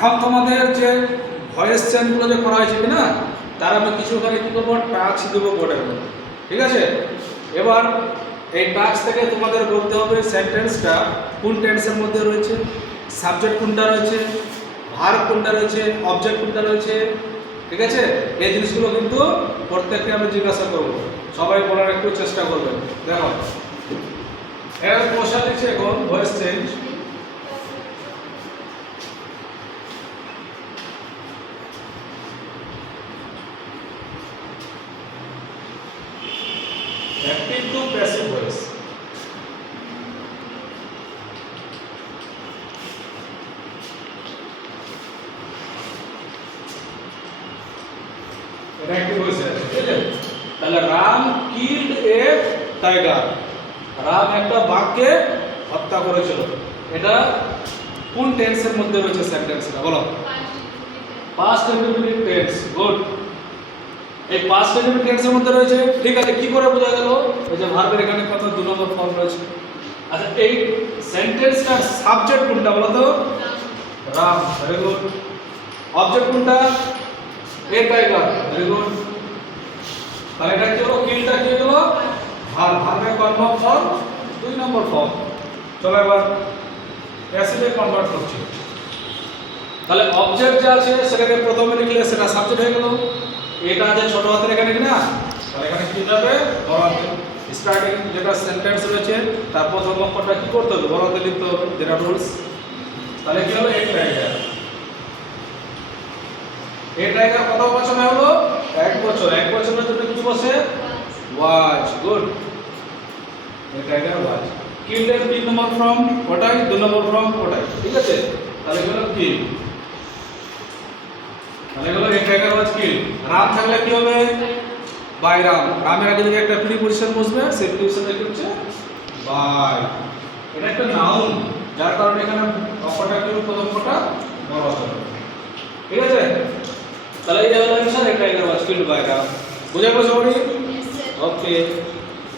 এখন তোমাদের যে ভয়েস চেঞ্জগুলো যে করা হয়েছে কিনা, তার আমি কিছু ওখানে কী করবো, টাচ দেবো বোর্ডের মধ্যে, ঠিক আছে? এবার এই টাচ থেকে তোমাদের বলতে হবে সেন্টেন্সটা কোন টেন্সের মধ্যে রয়েছে, সাবজেক্ট কোনটা রয়েছে, ভার্ব কোনটা রয়েছে, অবজেক্ট কোনটা রয়েছে, ঠিক আছে? এই জিনিসগুলো কিন্তু প্রত্যেককে আমি জিজ্ঞাসা করবো, সবাই বলার একটু চেষ্টা করবেন। দেখো এর কোশ্চেন দিচ্ছে এখন voice change. Active to passive voice. এটা অ্যাক্টিভ ভয়েস আছে, ঠিক আছে? তাহলে Ram killed a tiger, Ram একটা বাঘকে হত্যা করেছিল। এটা কোন টেন্সের মধ্যে রয়েছে সেন্টেন্সটা বলো? Past indefinite tense. গুড, এই পাস্ট ইনডিফিনিট টেন্সের মধ্যে রয়েছে, ঠিক আছে? কি করে বোঝা গেল? এই যে ভার্বের এখানে কত 2 নম্বর ফর্ম রয়েছে। আচ্ছা, এই সেন্টেন্সটার সাবজেক্ট কোনটা বলো তো? Ram, very good. অবজেক্ট কোনটা? A tiger, very good. তাহলে এটা কি হলো? কিলটা কি হলো? ভার্ব, ভার্বের কত নম্বর ফর্ম? 2 নম্বর ফর্ম। চলো এবার প্যাসিভে কনভার্ট করছি। তাহলে অবজেক্ট যা আছে সেটাকে প্রথমে লিখলে সেটা সাবজেক্ট হয়ে গেল। এটা আছে ছোট হাতের এখানে কিনা, তাহলে এখানে কি যাবে? বড় হাতে। স্টার্টিং যেটা সেন্টেন্স রয়েছে তার প্রথম অক্ষরটা কি করতে হবে? বড় হাতে লিখতে হবে, যেটা রুলস। তাহলে কি হলো? এক টাইগার। এই টাইগার কত বছর হলো? 1 বছর। 1 বছরের জন্য কি বসে? ওয়াজ। গুড, এই টাইগার ওয়াজ। কিল্ড এর 3 নম্বর ফর্ম ওটাই, 2 নম্বর ফর্ম ওটাই, ঠিক আছে? তাহলে হলো কিল। তাহলে হলো এই টাইগার ওয়াজ কিল। রাম থাকলে কি হবে? বাই রাম। রামের আগে যদি একটা প্রিপজিশন বসবে, সেই প্রিপজিশনটা কি হচ্ছে? বাই। এটা একটা নাউন, যার কারণে এখানে অক্ষরটা কি হলো? প্রথম অক্ষরটা বড় হবে, ঠিক আছে? তাহলে এই হলো অ্যানসার, এই tiger was killed by Ram. বুঝা গেল সবাই? ওকে।